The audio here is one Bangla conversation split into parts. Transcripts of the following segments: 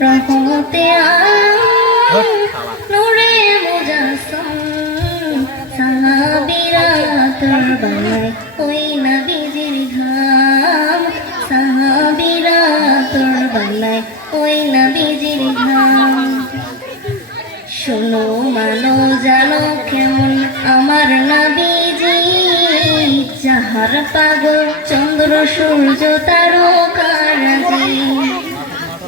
রহমতে নূরে সাহাবীরা কুরবানায় ওই নবীজির ঘাম সাহাবীরা কুরবানায় ওই নবীজির ঘাম শোনো মানো, জানো কেমন আমার নবীজি। যাহার পাগল চন্দ্র, সূর্য তারকারাজি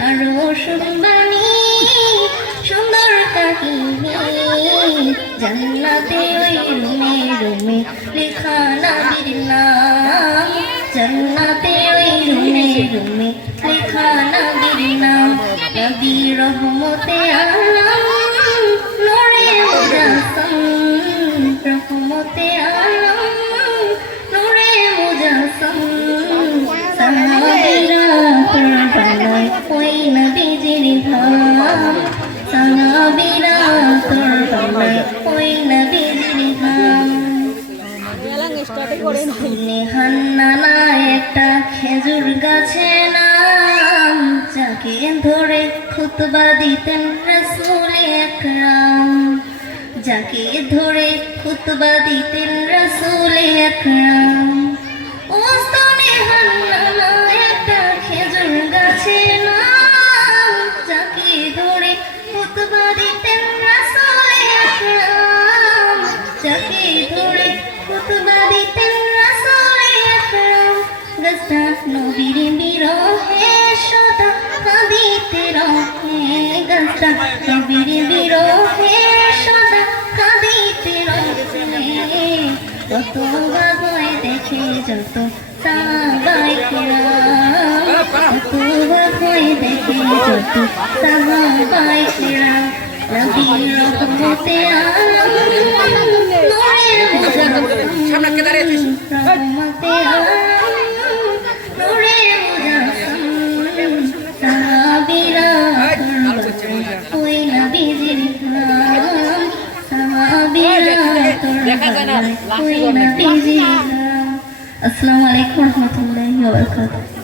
আরও সুন্দর কাহিনী জান্নাতে ওই রুমে রুমে লেখা নাবির নাম। জান্নাতে ওই রুমে রুমে লেখা রহমতে আলম নূরে রহমতে আলম সাহাবীরা কুরবানায় ওই নবীজির ঘাম নেহান্নানা একটা খেজুর গাছে নাম যাকে ধরে খুতবা দিতেন রসুল একরাম যাকে ধরে খুতবা দিতেন রসুল একরাম। যাকে দেখে যত সাহাবাই কিরাম কত দেখে যত সাহাবাই কিরাম নবীর আলম সামনে কে দাঁড়িয়েছিস? রহমতে আলম নূরে মুজাসসাম সাহাবীরা ওই নবীজির নাম সাহাবীরা ওই নবীজির নাম আসসালামু আলাইকুম রহমতুল্লাহি